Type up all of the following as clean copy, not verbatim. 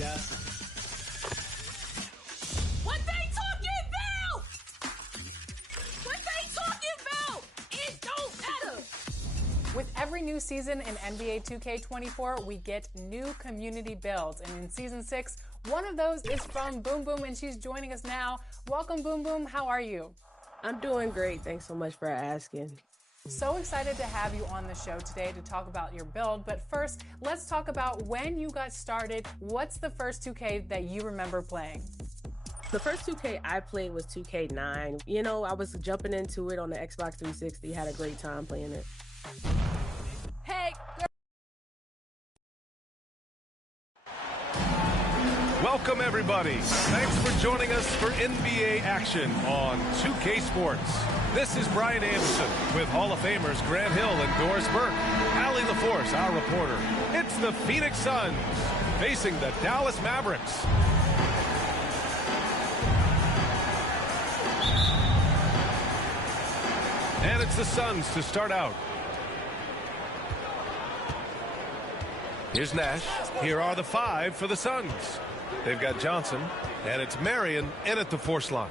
Yes. What they talking about? What they talking about? It don't matter. With every new season in NBA 2K24, we get new community builds. And in Season 6, one of those is from Boom Boom, and she's joining us now. Welcome, Boom Boom. How are you? I'm doing great. Thanks so much for asking. So excited to have you on the show today to talk about your build. But first, let's talk about when you got started. What's the first 2K that you remember playing? The first 2K I played was 2K9. You know, I was jumping into it on the Xbox 360. Had a great time playing it. Hey, Welcome, everybody. Thanks for joining us for NBA action on 2K Sports. This is Brian Anderson with Hall of Famers Grant Hill and Doris Burke. Allie LaForce, our reporter. It's the Phoenix Suns facing the Dallas Mavericks. And it's the Suns to start out. Here's Nash. Here are the five for the Suns. They've got Johnson, and it's Marion in at the force line.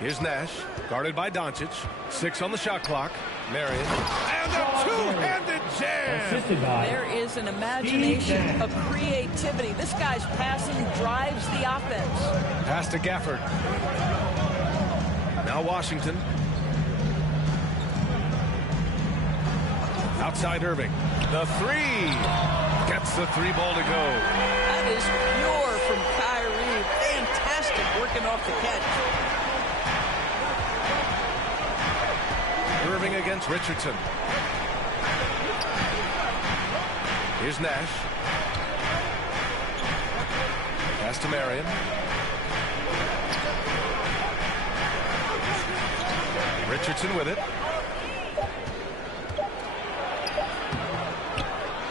Here's Nash, guarded by Doncic. 6 on the shot clock. Marion, and a two-handed jam! There is an imagination of creativity. This guy's passing drives the offense. Pass to Gafford. Now Washington. Outside Irving. The three. Gets the three ball to go. That is pure from Kyrie. Fantastic working off the catch. Irving against Richardson. Here's Nash. Pass to Marion. Richardson with it.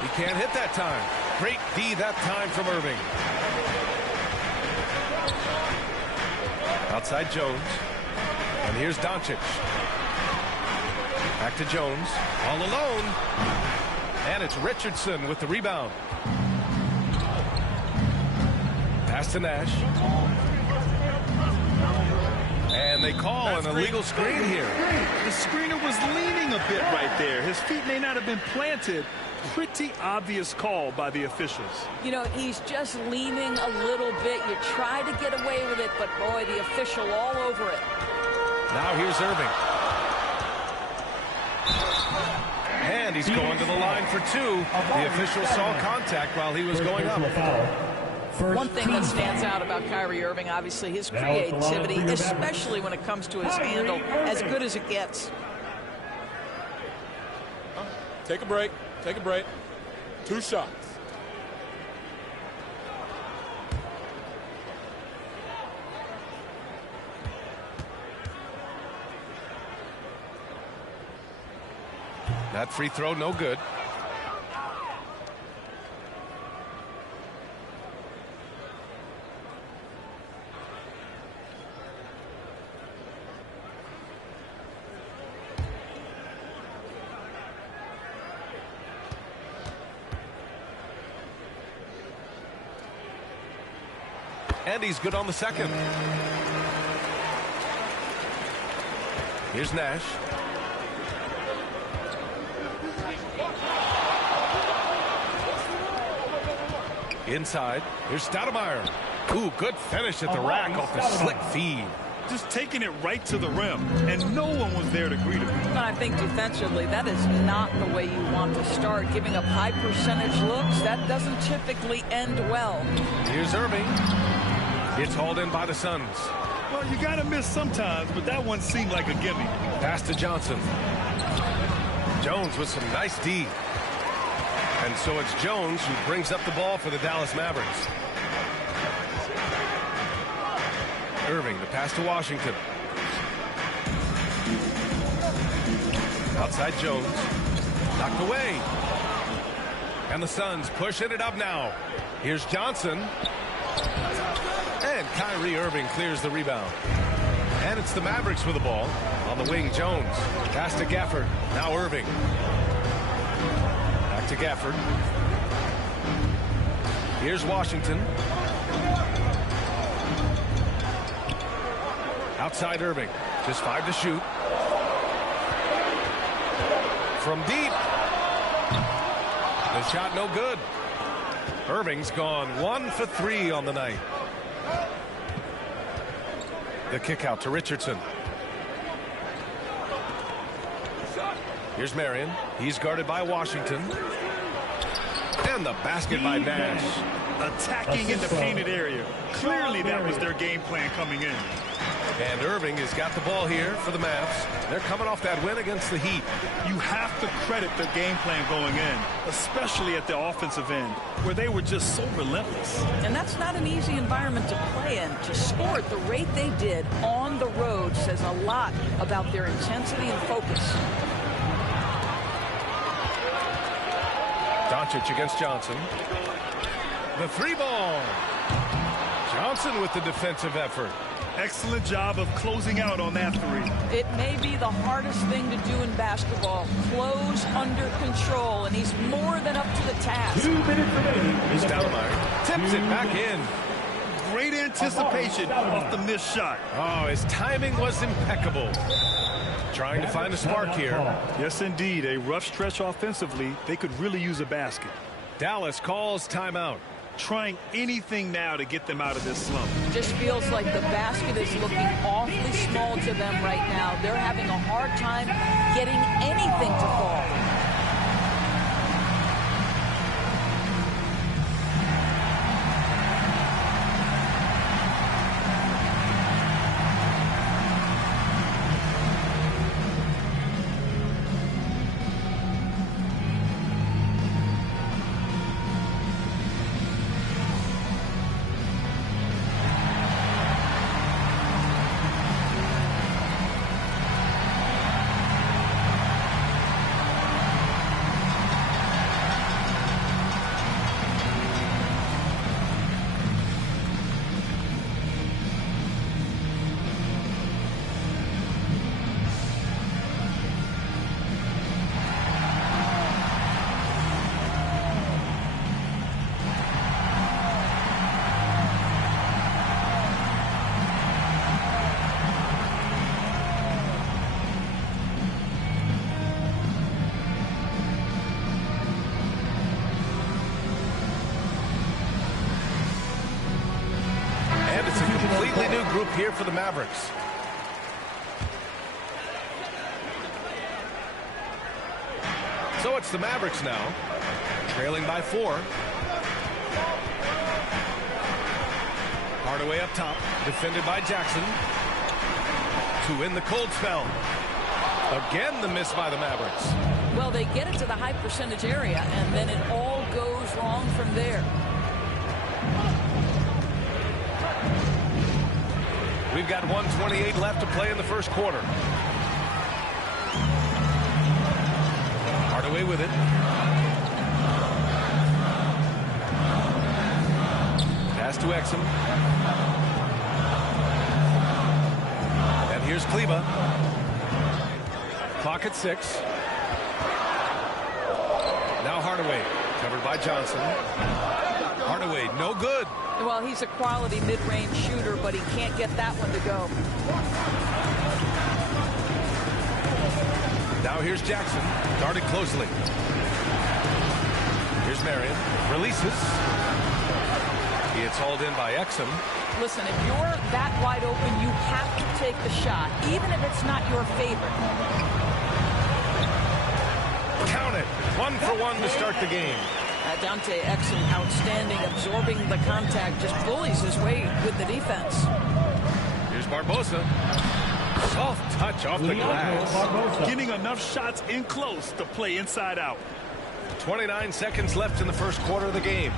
He can't hit that time. Great D that time from Irving. Outside Jones. And here's Doncic. Back to Jones. All alone. And it's Richardson with the rebound. Pass to Nash. And they call an illegal screen here. The screener was leaning a bit right there. His feet may not have been planted. Pretty obvious call by the officials. You know, he's just leaning a little bit. You try to get away with it, but boy, the official all over it. Now here's Irving. And he's going to the line for two. The official saw contact while he was going up. One thing that stands out about Kyrie Irving, obviously, his creativity, especially when it comes to his handle, as good as it gets. Take a break. Take a break. 2 shots. That free throw, no good. And he's good on the second. Here's Nash. Inside. Here's Stoudemire. Ooh, good finish at the rack off the slick feed. Just taking it right to the rim, and no one was there to greet him. But I think defensively, that is not the way you want to start. Giving up high percentage looks, that doesn't typically end well. Here's Irving. It's hauled in by the Suns. Well, you got to miss sometimes, but that one seemed like a gimme. Pass to Johnson. Jones with some nice D. And so it's Jones who brings up the ball for the Dallas Mavericks. Irving, the pass to Washington. Outside Jones. Knocked away. And the Suns pushing it up now. Here's Johnson. And Kyrie Irving clears the rebound. And it's the Mavericks with the ball. On the wing, Jones. Pass to Gafford. Now Irving. Back to Gafford. Here's Washington. Outside Irving. Just 5 to shoot. From deep. The shot no good. Irving's gone 1 for 3 on the night. The kick out to Richardson. Here's Marion. He's guarded by Washington. And the basket by Nash. Attacking in the painted area. Clearly that was their game plan coming in. And Irving has got the ball here for the Mavs. They're coming off that win against the Heat. You have to credit their game plan going in, especially at the offensive end, where they were just so relentless. And that's not an easy environment to play in. To score at the rate they did on the road says a lot about their intensity and focus. Doncic against Johnson. The 3-ball. Johnson with the defensive effort. Excellent job of closing out on that 3. It may be the hardest thing to do in basketball. Close under control, and he's more than up to the task. 2 minutes remaining. Here's Stoudemire. Tips it back in. Great anticipation off the missed shot. Oh, his timing was impeccable. Trying to find a spark here. Yes, indeed. A rough stretch offensively. They could really use a basket. Dallas calls timeout. Trying anything now to get them out of this slump. Just feels like the basket is looking awfully small to them right now. They're having a hard time getting anything to fall. Group here for the Mavericks. So it's the Mavericks now, trailing by 4. Hardaway up top, defended by Jackson. To win the cold spell. Again, the miss by the Mavericks. Well, they get it to the high percentage area, and then it all goes wrong from there. We've got 1:28 left to play in the first quarter. Hardaway with it. Pass to Exum. And here's Kleba. Clock at 6. Now Hardaway, covered by Johnson. Hardaway, no good. Well, he's a quality mid-range shooter, but he can't get that one to go. Now here's Jackson, guarded closely. Here's Marion, releases. He gets hauled in by Exum. Listen, if you're that wide open, you have to take the shot, even if it's not your favorite. Count it. 1 for 1 to start the game. Dante Exum, outstanding, absorbing the contact, just bullies his way with the defense. Here's Barbosa. Soft touch off the glass. Getting enough shots in close to play inside out. 29 seconds left in the first quarter of the game.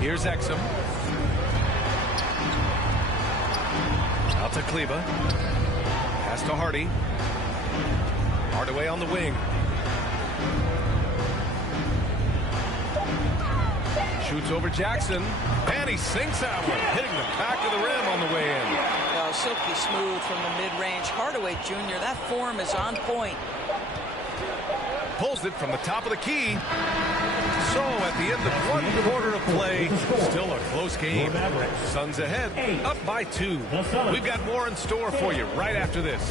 Here's Exum. Out to Kleba. Pass to Hardy. Hardaway on the wing. Shoots over Jackson, and he sinks that one, hitting the back of the rim on the way in. Oh, silky smooth from the mid-range. Hardaway Jr., that form is on point. Pulls it from the top of the key. So at the end of 1 quarter of play, still a close game. Suns ahead, up by 2. We've got more in store for you right after this.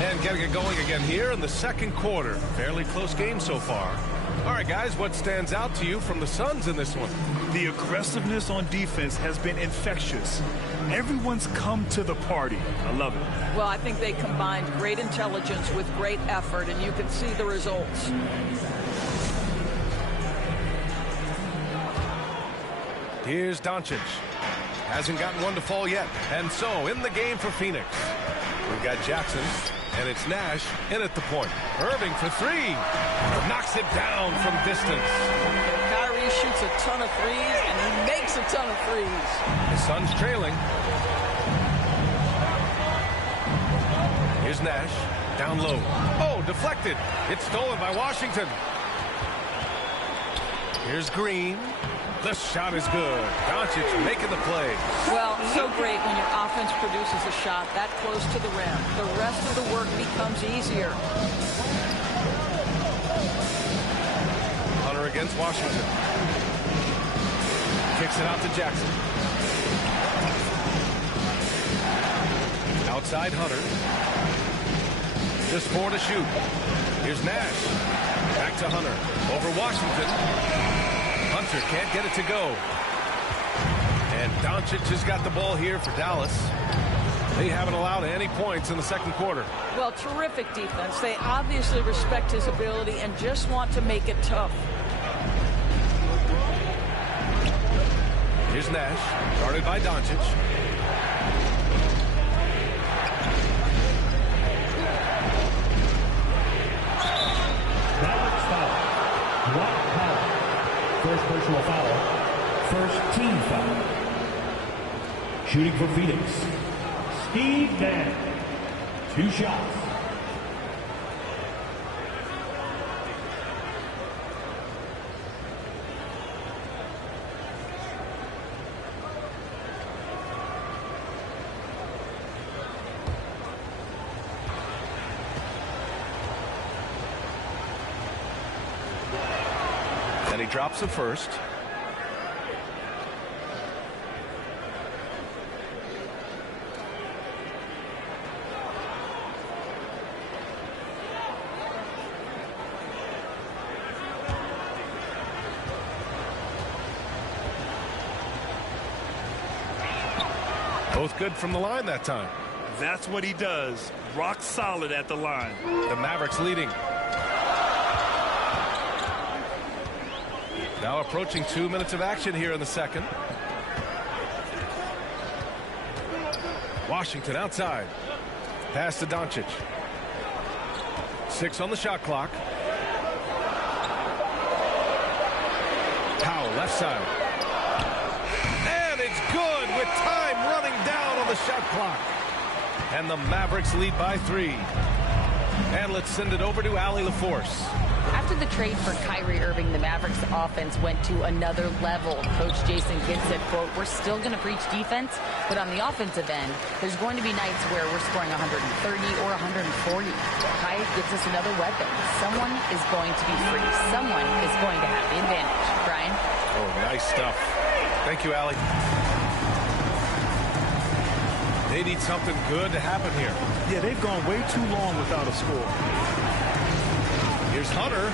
And getting it going again here in the second quarter. Fairly close game so far. All right, guys, what stands out to you from the Suns in this one? The aggressiveness on defense has been infectious. Everyone's come to the party. I love it. Well, I think they combined great intelligence with great effort, and you can see the results. Here's Doncic. Hasn't gotten one to fall yet. And so in the game for Phoenix, we've got Jackson, and it's Nash in at the point. Irving for 3. Knocks it down from distance. Kyrie shoots a ton of threes, and he makes a ton of threes. The Suns trailing. Here's Nash. Down low. Oh, deflected. It's stolen by Washington. Here's Green. The shot is good. Doncic making the play. Well, so great when your offense produces a shot that close to the rim. The rest of the work becomes easier. Hunter against Washington. Kicks it out to Jackson. Outside Hunter. Just 4 to shoot. Here's Nash. Back to Hunter. Over Washington. Hunter can't get it to go. And Doncic has got the ball here for Dallas. They haven't allowed any points in the second quarter. Well, terrific defense. They obviously respect his ability and just want to make it tough. Here's Nash, guarded by Doncic. Mavericks foul. First personal foul. First team foul. Shooting for Phoenix, Steve Nash. 2 shots. And he drops the first. Both good from the line that time. That's what he does. Rock solid at the line. The Mavericks leading. Now approaching 2 minutes of action here in the second. Washington outside. Pass to Doncic. 6 on the shot clock. Powell left side. And it's good with time running down on the shot clock. And the Mavericks lead by 3. And let's send it over to Allie LaForce. After the trade for Kyrie Irving, the Mavericks offense went to another level. Coach Jason Kidd said, quote, "We're still going to preach defense, but on the offensive end, there's going to be nights where we're scoring 130 or 140. Kai gives us another weapon. Someone is going to be free. Someone is going to have the advantage." Brian? Oh, nice stuff. Thank you, Allie. They need something good to happen here. Yeah, they've gone way too long without a score. Here's Hunter.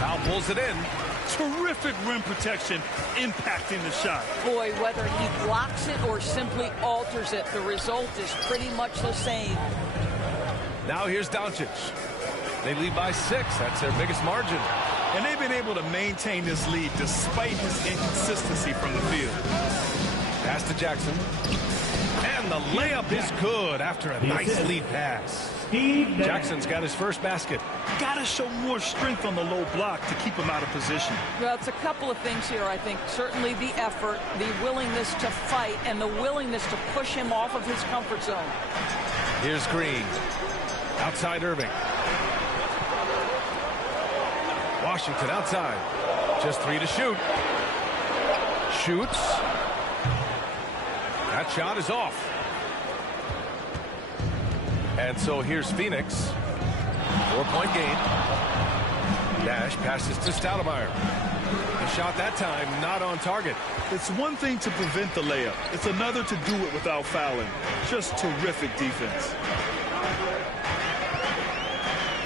Powell pulls it in. Terrific rim protection, impacting the shot. Boy, whether he blocks it or simply alters it, the result is pretty much the same. Now here's Doncic. They lead by 6. That's their biggest margin. And they've been able to maintain this lead despite his inconsistency from the field. Pass to Jackson. And the layup is good after a nice lead pass. Jackson's got his first basket. Got to show more strength on the low block to keep him out of position. Well, it's a couple of things here, I think. Certainly the effort, the willingness to fight, and the willingness to push him off of his comfort zone. Here's Green. Outside Irving. Washington outside. Just 3 to shoot. Shoots. That shot is off. And so here's Phoenix. 4-point game. Nash passes to Stoudemire. The shot that time not on target. It's one thing to prevent the layup. It's another to do it without fouling. Just terrific defense.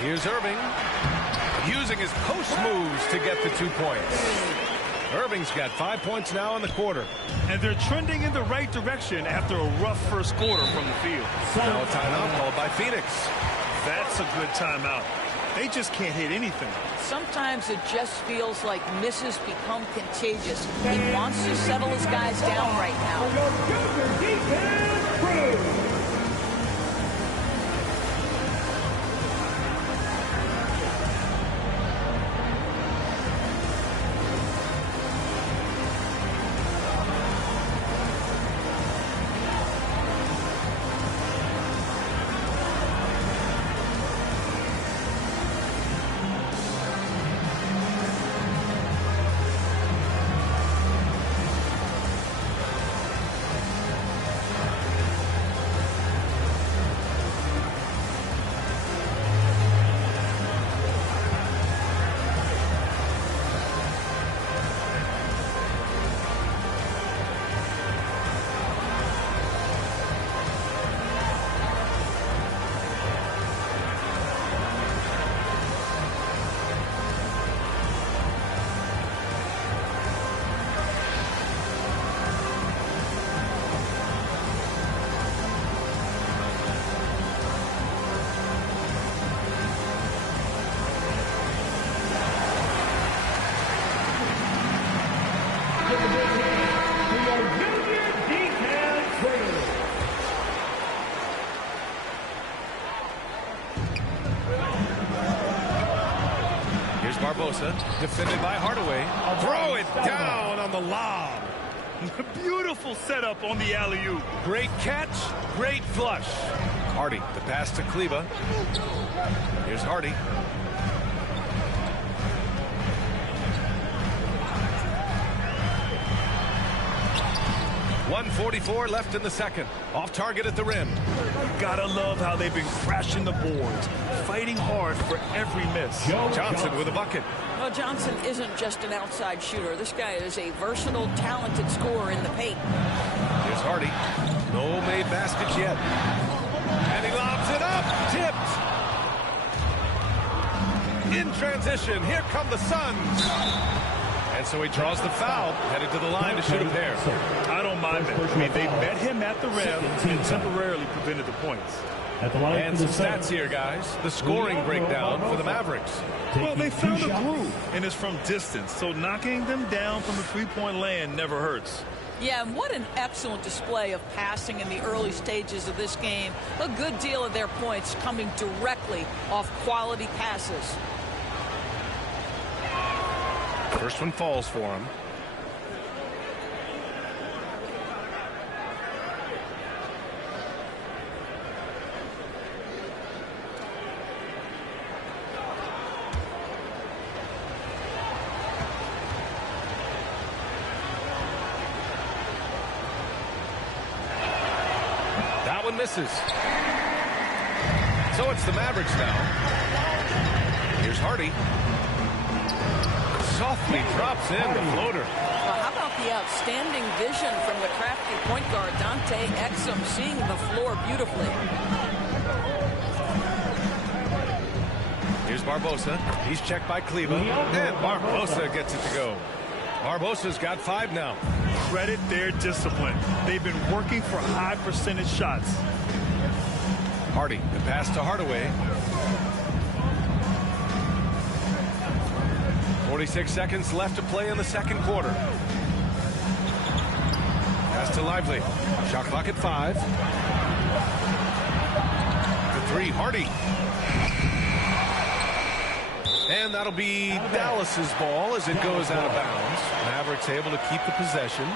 Here's Irving. Using his post moves to get the 2 points. Irving's got 5 points now in the quarter. And they're trending in the right direction after a rough first quarter from the field. Now a timeout called by Phoenix. That's a good timeout. They just can't hit anything. Sometimes it just feels like misses become contagious. He wants to settle his guys down right now. Barbosa, defended by Hardaway. Throw it down on the lob. Beautiful setup on the alley-oop. Great catch, great flush. Hardy, the pass to Kleba. Here's Hardy. .144 left in the second. Off target at the rim. Gotta love how they've been crashing the boards, fighting hard for every miss. Johnson with a bucket. Well, Johnson isn't just an outside shooter. This guy is a versatile, talented scorer in the paint. Here's Hardy. No made baskets yet. And he lobs it up. Tipped. In transition, here come the Suns. And so he draws the foul, headed to the line to shoot a pair. I don't mind that. I mean, they met him at the rim and temporarily prevented the points. And some stats here, guys. The scoring breakdown for the Mavericks. Well, they found a groove, and it's from distance. So knocking them down from the three-point land never hurts. Yeah, and what an excellent display of passing in the early stages of this game. A good deal of their points coming directly off quality passes. First one falls for him. That one misses. So it's the Mavericks now. Here's Hardy. Softly drops in the floater. Well, how about the outstanding vision from the crafty point guard, Dante Exum, seeing the floor beautifully. Here's Barbosa. He's checked by Kleba. And Barbosa gets it to go. Barbosa's got 5 now. Credit their discipline. They've been working for high percentage shots. Hardy, the pass to Hardaway. 46 seconds left to play in the second quarter. Pass to Lively. Shot clock at 5. The 3, Hardy. And that'll be Dallas's ball as it goes out of bounds. Mavericks able to keep the possession.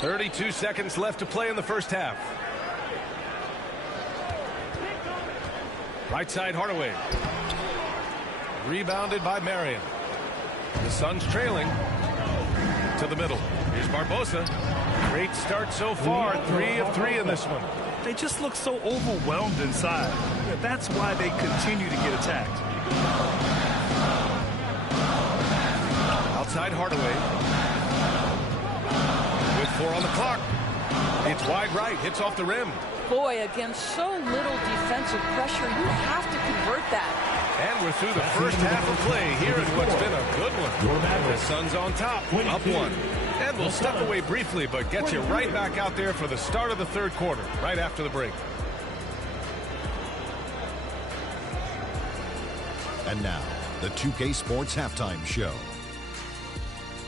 32 seconds left to play in the first half. Right side Hardaway. Rebounded by Marion. The Suns trailing to the middle. Here's Barbosa. Great start so far. 3 of 3 in this one. They just look so overwhelmed inside. That's why they continue to get attacked. Outside Hardaway. With 4 on the clock. It's wide right. Hits off the rim. Boy, against so little defensive pressure, you have to convert that. And we're through the first half of play here in what's been a good one. The Suns on top, up 1. And we'll step away briefly, but get you right back out there for the start of the third quarter, right after the break. And now, the 2K Sports Halftime Show.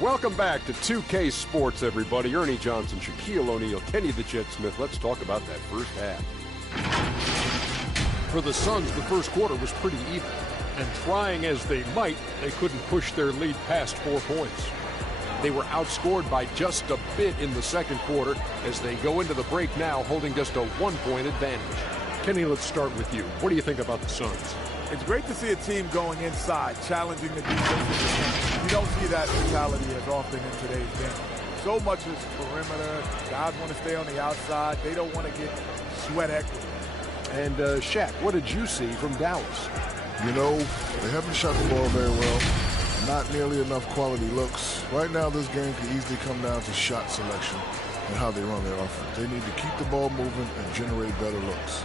Welcome back to 2K Sports, everybody. Ernie Johnson, Shaquille O'Neal, Kenny the Jet Smith. Let's talk about that first half. For the Suns, the first quarter was pretty even. And trying as they might, they couldn't push their lead past 4 points. They were outscored by just a bit in the second quarter as they go into the break now holding just a 1-point advantage. Kenny, let's start with you. What do you think about the Suns? It's great to see a team going inside, challenging the defense. You don't see that mentality as often in today's game. So much is perimeter. Guys want to stay on the outside. They don't want to get sweat equity. And Shaq, what did you see from Dallas? You know, they haven't shot the ball very well. Not nearly enough quality looks. Right now, this game could easily come down to shot selection and how they run their offense. They need to keep the ball moving and generate better looks.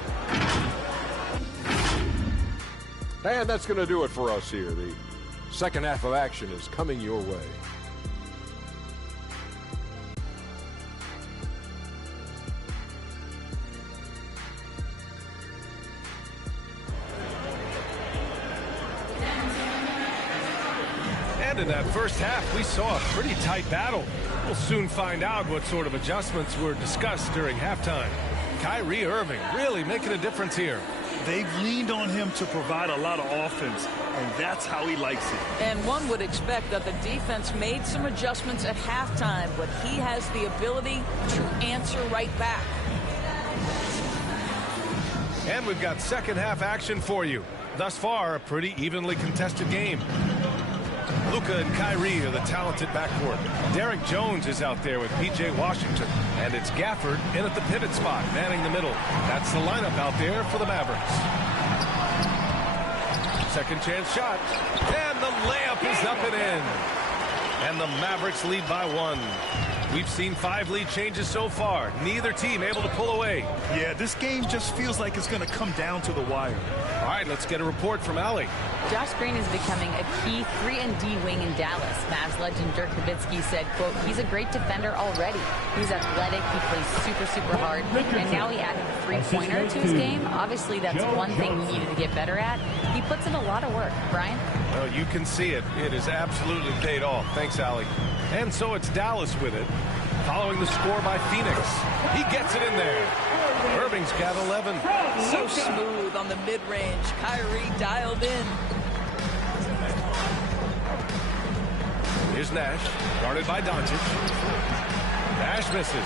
And that's going to do it for us here. The second half of action is coming your way. And in that first half, we saw a pretty tight battle. We'll soon find out what sort of adjustments were discussed during halftime. Kyrie Irving really making a difference here. They've leaned on him to provide a lot of offense, and that's how he likes it. And one would expect that the defense made some adjustments at halftime, but he has the ability to answer right back. And we've got second half action for you. Thus far, a pretty evenly contested game. Luka and Kyrie are the talented backcourt. Derek Jones is out there with P.J. Washington. And it's Gafford in at the pivot spot, manning the middle. That's the lineup out there for the Mavericks. Second chance shot. And the layup is up and in. And the Mavericks lead by 1. We've seen 5 lead changes so far. Neither team able to pull away. Yeah, this game just feels like it's going to come down to the wire. All right, let's get a report from Allie. Josh Green is becoming a key 3-and-D wing in Dallas. Mavs legend Dirk Nowitzki said, quote, he's a great defender already. He's athletic, he plays super, super hard, and now he added a three-pointer to his game. Obviously, that's one thing he needed to get better at. He puts in a lot of work. Brian? Well, you can see it. It is absolutely paid off. Thanks, Allie. And so it's Dallas with it, following the score by Phoenix. He gets it in there. Irving's got 11. So smooth on the mid-range. Kyrie dialed in. Here's Nash, guarded by Doncic. Nash misses.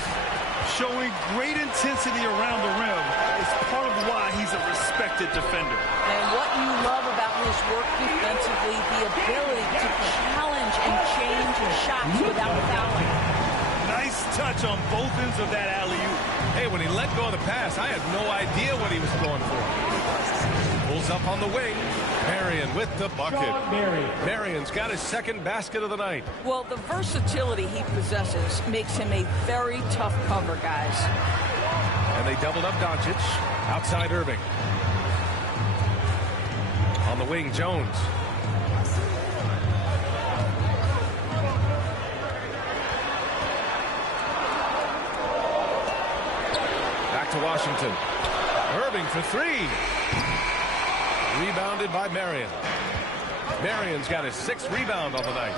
Showing great intensity around the rim is part of why he's a respected defender. And what you love about his work defensively, the ability to challenge and change shots without fouling. Nice touch on both ends of that alley-oop. Hey, when he let go of the pass, I had no idea what he was going for. Pulls up on the wing. Marion with the bucket. Marion's got his second basket of the night. Well, the versatility he possesses makes him a very tough cover, guys. And they doubled up Doncic. Outside Irving. On the wing, Jones. Back to Washington. Irving for 3. Rebounded by Marion. Marion's got his 6th rebound on the night.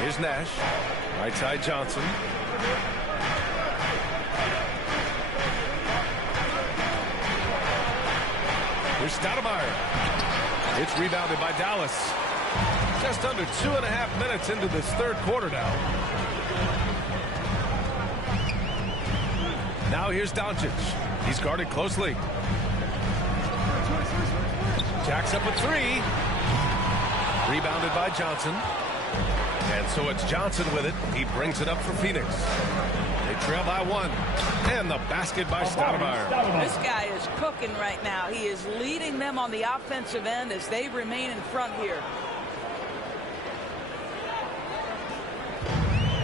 Here's Nash. Right side Johnson. Here's Stoudemire. It's rebounded by Dallas. Just under 2.5 minutes into this third quarter now. Now here's Doncic. He's guarded closely. Jacks up a three. Rebounded by Johnson. And so it's Johnson with it. He brings it up for Phoenix. They trail by one. And the basket by Stoudemire. This guy is cooking right now. He is leading them on the offensive end as they remain in front here.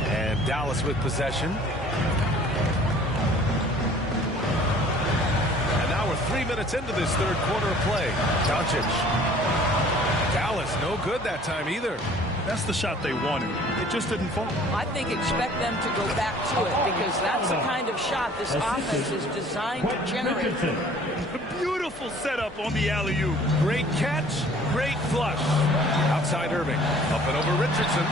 And Dallas with possession. And now we're 3 minutes into this third quarter of play. Doncic. Dallas no good that time either. That's the shot they wanted. It just didn't fall. I think expect them to go back to it because that's the kind of shot this offense is designed to generate. Beautiful setup on the alley-oop. Great catch, great flush. Outside Irving. Up and over Richardson.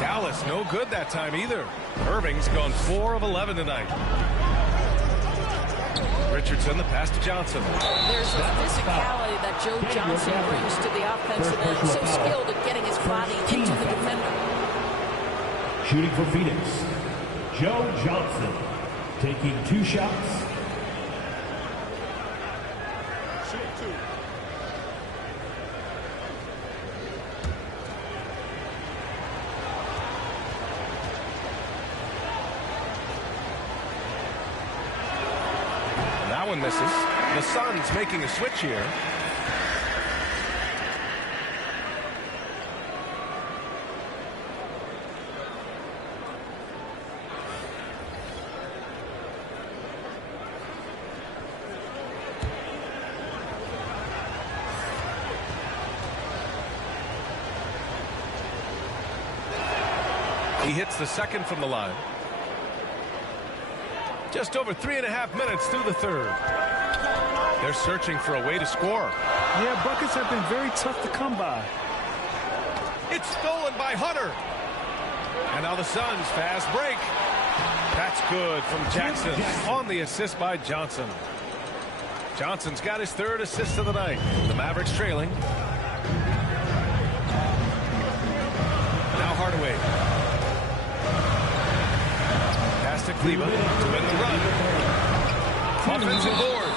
Dallas no good that time either. Irving's gone 4 of 11 tonight. Richardson, the pass to Johnson. There's a physicality that Joe Johnson brings to the offensive end. So skilled at getting his body into the defender. Shooting for Phoenix, Joe Johnson taking 2 shots. One misses. The Suns making a switch here. He hits the second from the line. Just over 3.5 minutes through the third. They're searching for a way to score. Yeah, buckets have been very tough to come by. It's stolen by Hunter. And now the Suns fast break. That's good from Jackson on the assist by Johnson. Johnson's got his 3rd assist of the night. The Mavericks trailing. Now Hardaway. To Cleveland to win the run. Offensive board.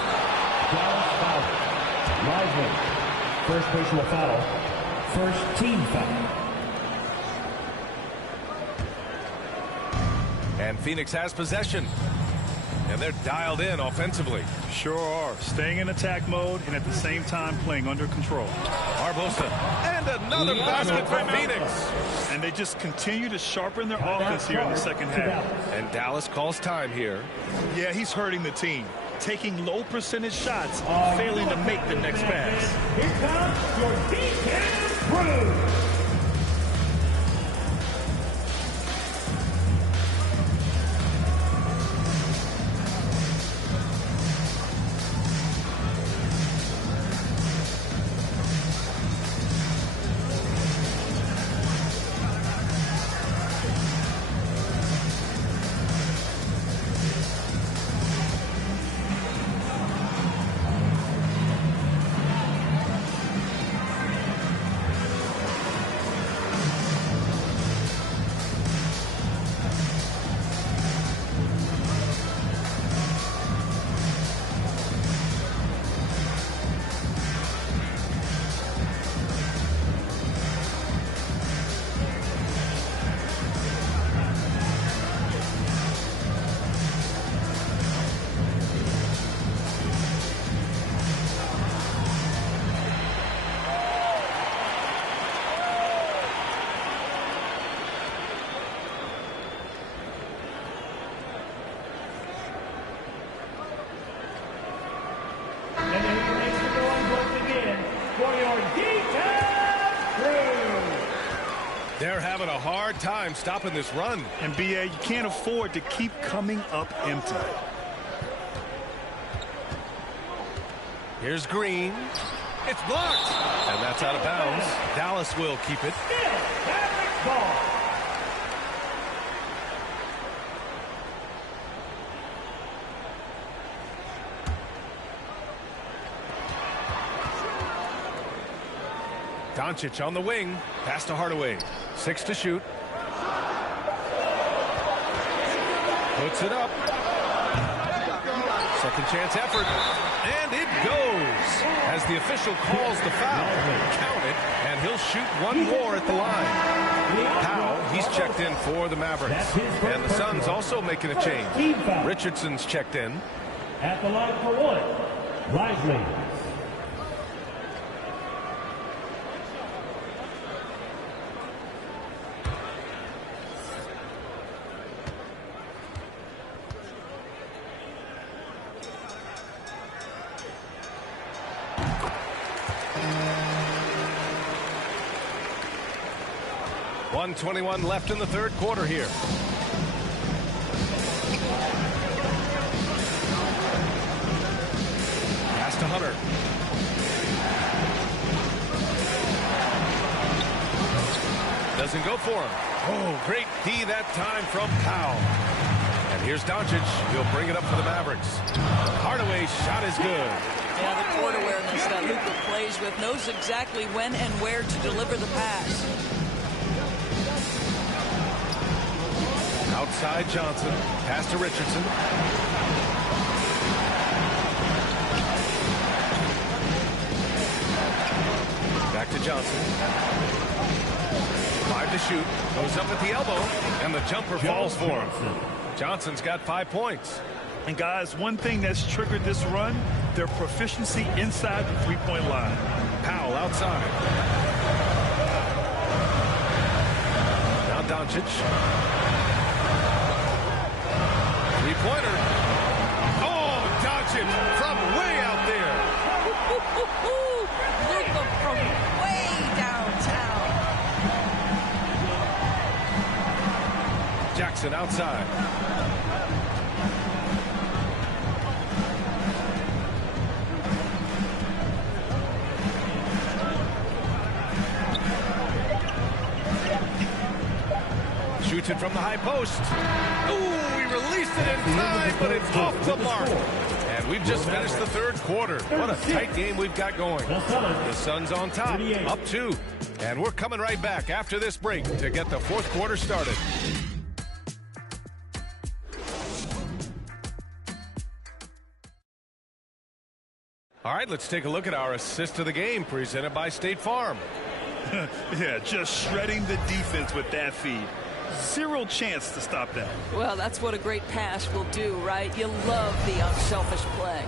Lively. First personal foul. First team foul. And Phoenix has possession. And they're dialed in offensively. Sure are. Staying in attack mode and at the same time playing under control. Barbosa. And another basket for Phoenix. And they just continue to sharpen their offense here in the second half. And Dallas calls time here. Yeah, he's hurting the team. Taking low percentage shots, failing to make the next pass. Here comes your defense crew. They're having a hard time stopping this run. And BA, you can't afford to keep coming up empty. Here's Green. It's blocked. And that's out of bounds. Dallas will keep it. Mavericks ball. Doncic on the wing. Pass to Hardaway. 6 to shoot. Puts it up. Second chance effort. And it goes. As the official calls the foul. Count it. And he'll shoot one more at the line. Powell, he's checked in for the Mavericks. And the Suns also making a change. Richardson's checked in. At the line for one, Lively. .121 left in the third quarter here. Pass to Hunter. Doesn't go for him. Oh, great D that time from Powell. And here's Doncic. He'll bring it up for the Mavericks. Hardaway's shot is good. Yeah, the court awareness that Luka plays with, knows exactly when and where to deliver the pass. Outside Johnson. Pass to Richardson. Back to Johnson. 5 to shoot. Goes up at the elbow. And the jumper falls for him. Johnson's got 5 points. And guys, one thing that's triggered this run, their proficiency inside the three-point line. Powell outside. Now Doncic. Three-pointer. Oh, Doncic from way out there. Luka from way downtown. Jackson outside. Shoots it from the high post. Ooh, he released it in time, but it's off the mark. And we've just finished the third quarter. What a tight game we've got going. The Suns on top, up 2. And we're coming right back after this break to get the fourth quarter started. All right, let's take a look at our assist of the game presented by State Farm. Yeah, just shredding the defense with that feed. Zero chance to stop that. Well, that's what a great pass will do, right? You love the unselfish play.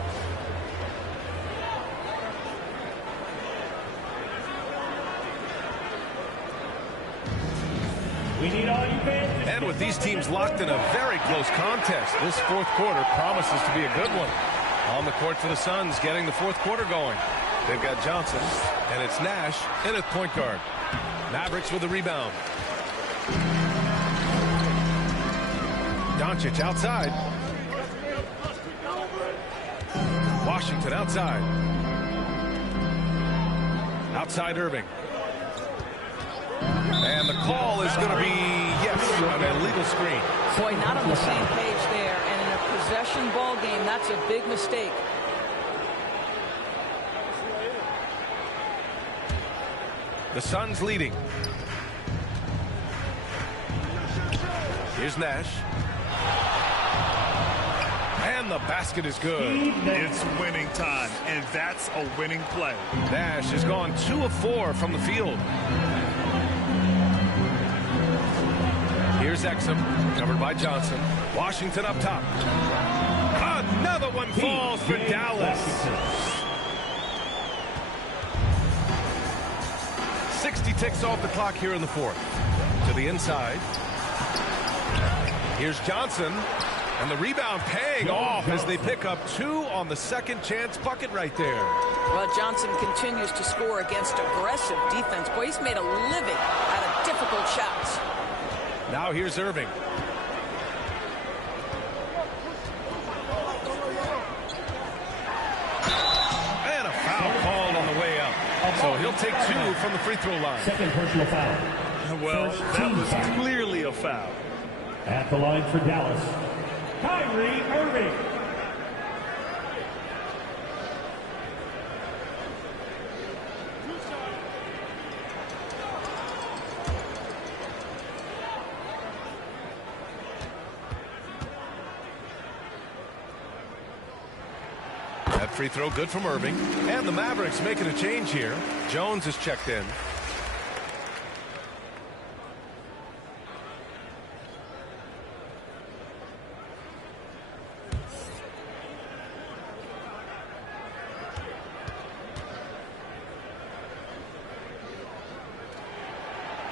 We need all you fans. And with these teams locked in a very close contest, this fourth quarter promises to be a good one. On the court for the Suns, getting the fourth quarter going. They've got Johnson, and it's Nash in at point guard. Mavericks with the rebound. Doncic outside. Washington outside. Outside Irving. And the call is going to be, yes, an illegal screen. Boy, not on the same page there. And in a possession ball game, that's a big mistake. The Suns leading. Here's Nash. And the basket is good. It's winning time, and that's a winning play. Nash has gone 2 of 4 from the field. Here's Exum, covered by Johnson. Washington up top. Another one falls for Dallas. 60 ticks off the clock here in the fourth. To the inside. Here's Johnson. And the rebound paying off as they pick up 2 on the second chance bucket right there. Well, Johnson continues to score against aggressive defense. Boy, he's made a living out of difficult shots. Now here's Irving. And a foul called on the way out. So he'll take 2 from the free throw line. Second personal foul. Well, that was clearly a foul. At the line for Dallas, Kyrie Irving. That free throw good from Irving. And the Mavericks making a change here. Jones is checked in.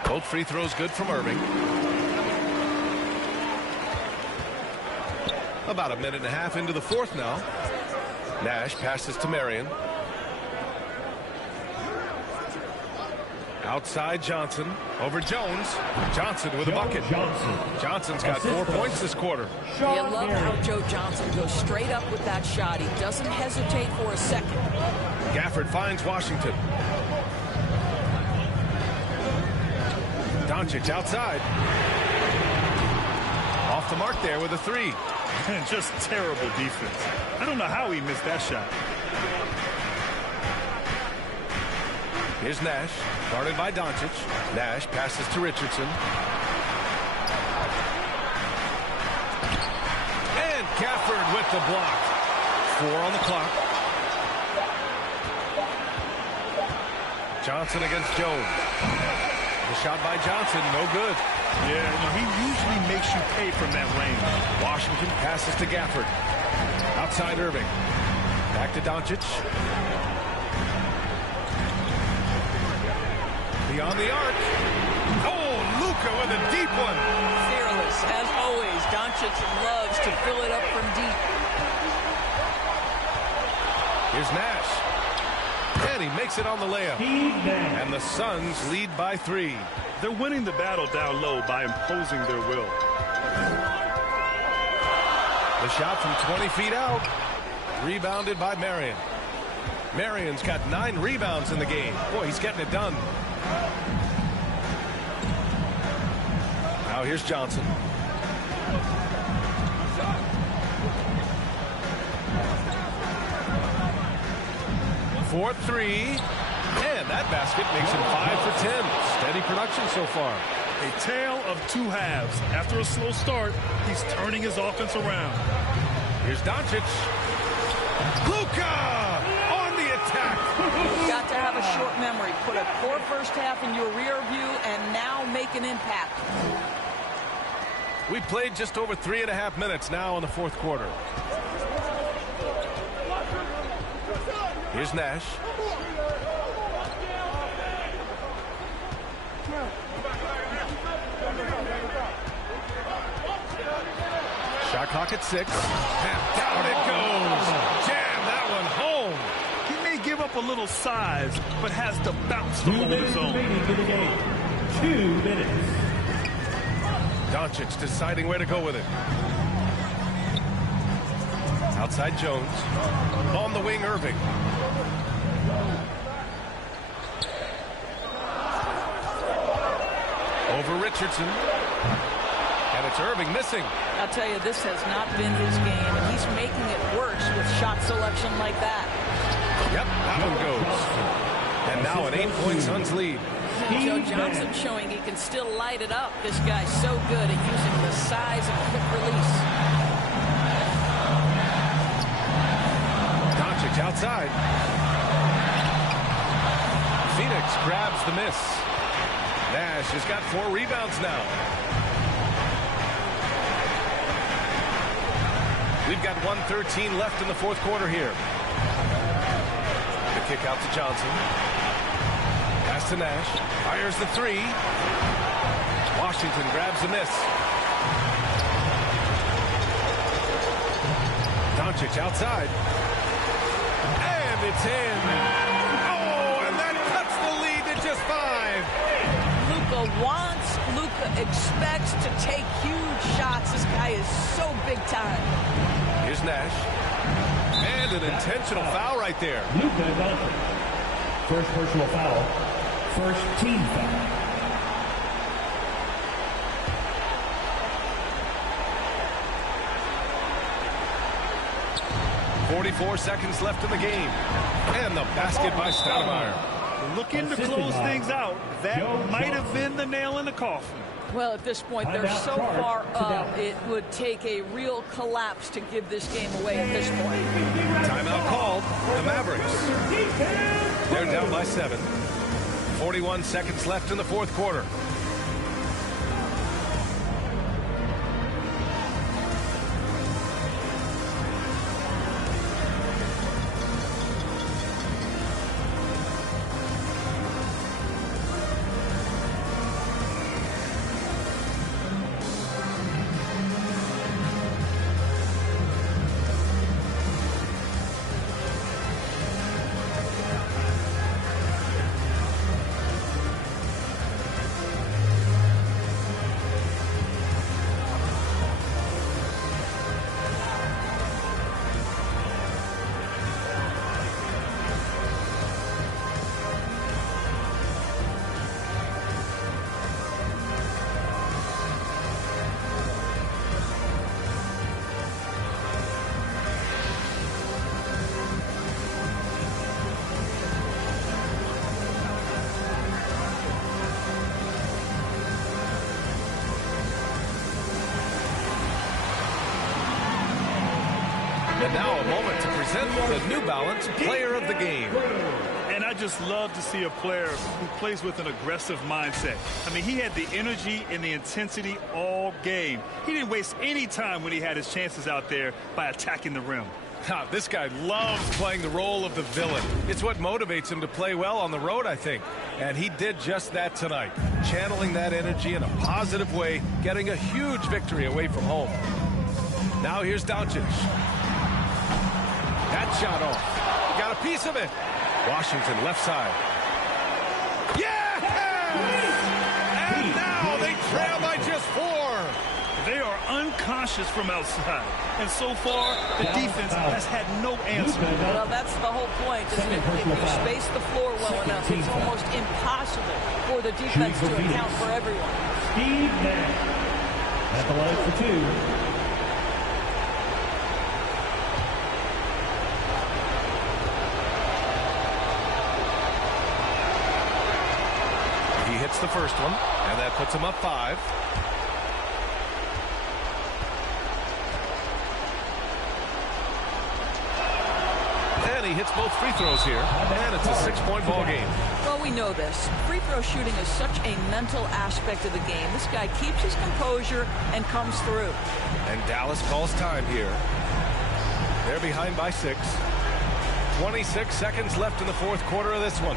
Both free throws good from Irving. About a minute and a half into the fourth now. Nash passes to Marion. Outside Johnson. Over Jones. Johnson with a bucket. Johnson's got 4 points this quarter. You love how Joe Johnson goes straight up with that shot. He doesn't hesitate for a second. Gafford finds Washington. Doncic outside. Off the mark there with a three. And just terrible defense. I don't know how he missed that shot. Here's Nash, guarded by Doncic. Nash passes to Richardson. And Gafford with the block. 4 on the clock. Johnson against Jones. The shot by Johnson, no good. Yeah, he usually makes you pay from that range. Washington passes to Gafford. Outside Irving. Back to Doncic. Beyond the arc. Oh, Luka with a deep one. Fearless, as always. Doncic loves to fill it up from deep. Here's Nash. And he makes it on the layup. And the Suns lead by 3. They're winning the battle down low by imposing their will. The shot from 20 feet out. Rebounded by Marion. Marion's got 9 rebounds in the game. Boy, he's getting it done. Now here's Johnson. For 3. And that basket makes him 5 for 10. Steady production so far. A tale of 2 halves. After a slow start, he's turning his offense around. Here's Doncic. Luka on the attack. You've got to have a short memory. Put a poor first half in your rear view and now make an impact. We played just over 3.5 minutes now in the fourth quarter. Here's Nash. Shot clock at 6. And down it goes. Jam that one home. He may give up a little size, but has the bounce to hold his own. 2 minutes. Doncic deciding where to go with it. Outside Jones. On the wing, Irving. Over Richardson. And it's Irving missing. I'll tell you, this has not been his game, and he's making it worse with shot selection like that. Yep, that one goes. And now an 8-point Suns lead. Joe Johnson showing he can still light it up. This guy's so good at using the size and quick release. Doncic outside. Phoenix grabs the miss. Nash has got 4 rebounds now. We've got 1:13 left in the fourth quarter here. The kick out to Johnson. Pass to Nash. Fires the 3. Washington grabs the miss. Doncic outside. And it's in. Oh, and that cuts the lead to just 5. Luka wants, Luka expects to take huge shots. This guy is so big time. Here's Nash. And an intentional foul right there. Luka Doncic. First personal foul. First team foul. .44 seconds left in the game. And the basket by Stoudemire. Looking to close things out. That might have been the nail in the coffin. Well, at this point, they're so far up, it would take a real collapse to give this game away at this point. Timeout called. down by 7. 41 seconds left in the fourth quarter. And now a moment to present the New Balance Player of the Game. And I just love to see a player who plays with an aggressive mindset. I mean, he had the energy and the intensity all game. He didn't waste any time when he had his chances out there by attacking the rim. This guy loves playing the role of the villain. It's what motivates him to play well on the road, I think. And he did just that tonight, channeling that energy in a positive way, getting a huge victory away from home. Now here's Doncic. That shot off. He got a piece of it. Washington left side. Yeah! And now they trail by just 4. They are unconscious from outside. And so far, the defense has had no answer. Well, that's the whole point, isn't it? If you space the floor well enough, it's almost impossible for the defense to account for everyone. Steve Nash at the line for 2. He hits the first one, and that puts him up 5. And he hits both free throws here, and it's a 6-point ball game. Well, we know this. Free throw shooting is such a mental aspect of the game. This guy keeps his composure and comes through. And Dallas calls time here. They're behind by 6. 26 seconds left in the fourth quarter of this one.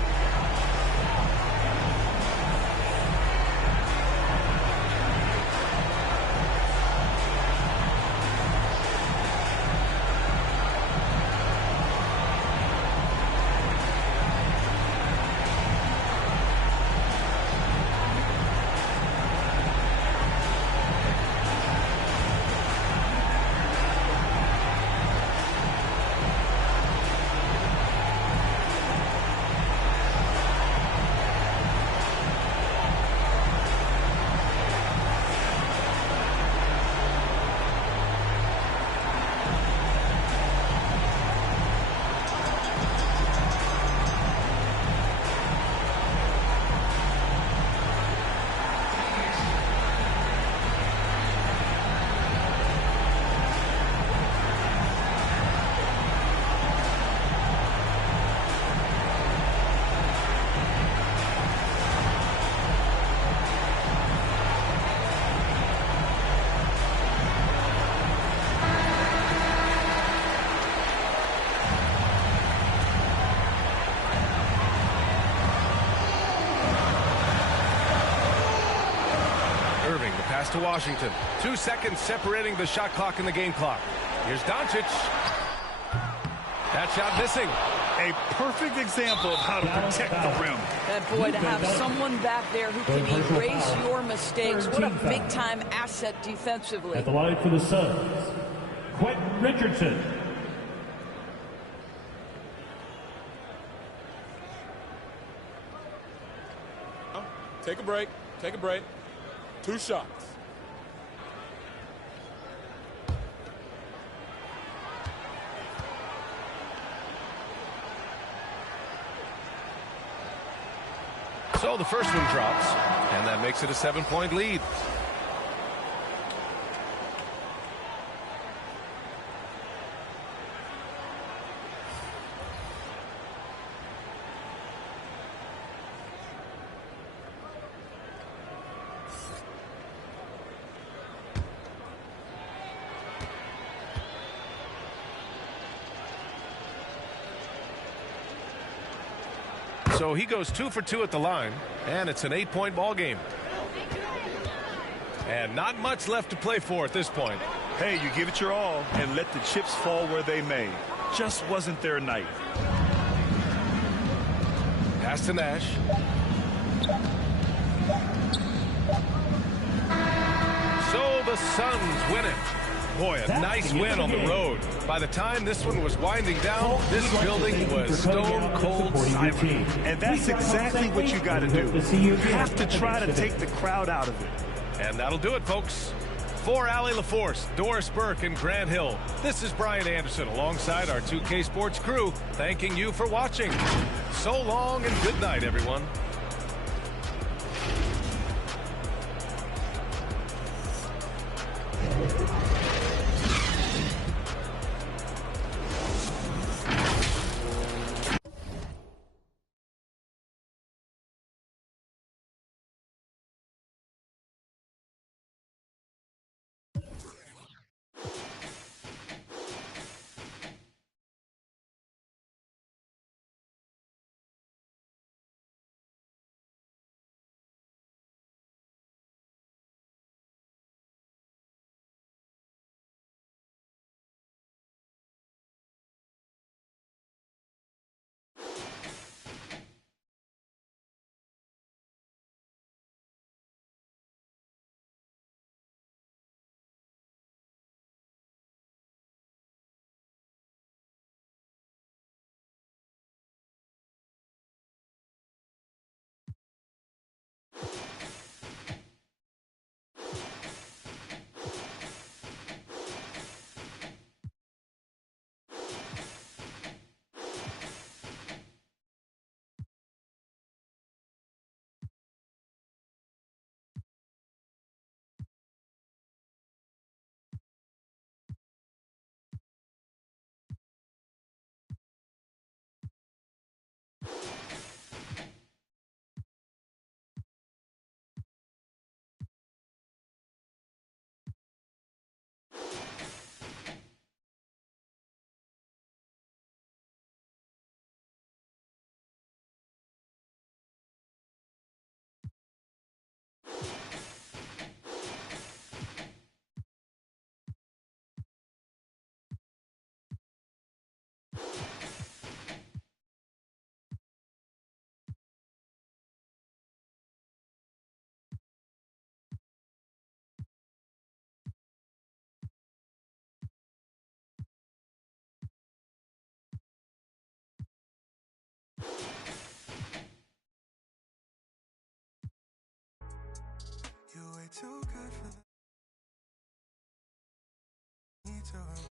To Washington. 2 seconds separating the shot clock and the game clock. Here's Doncic. That shot missing. A perfect example of how to protect the rim. That boy, to have someone back there who can erase your mistakes. What a big-time asset defensively. At the line for the Suns, Quentin Richardson. Take a break. Take a break. 2 shots. So the first one drops, and that makes it a 7-point lead. So he goes 2 for 2 at the line, and it's an 8-point ball game. And not much left to play for at this point. Hey, you give it your all and let the chips fall where they may. Just wasn't their night. Pass to Nash. So the Suns win it. Boy, a nice win on the road. By the time this one was winding down, this building was stone cold silent. And that's exactly what you got to do. You have to try to take the crowd out of it. And that'll do it, folks. For Allie LaForce, Doris Burke, and Grant Hill, this is Brian Anderson alongside our 2K Sports crew, thanking you for watching. So long and good night, everyone. You're way too good for the need to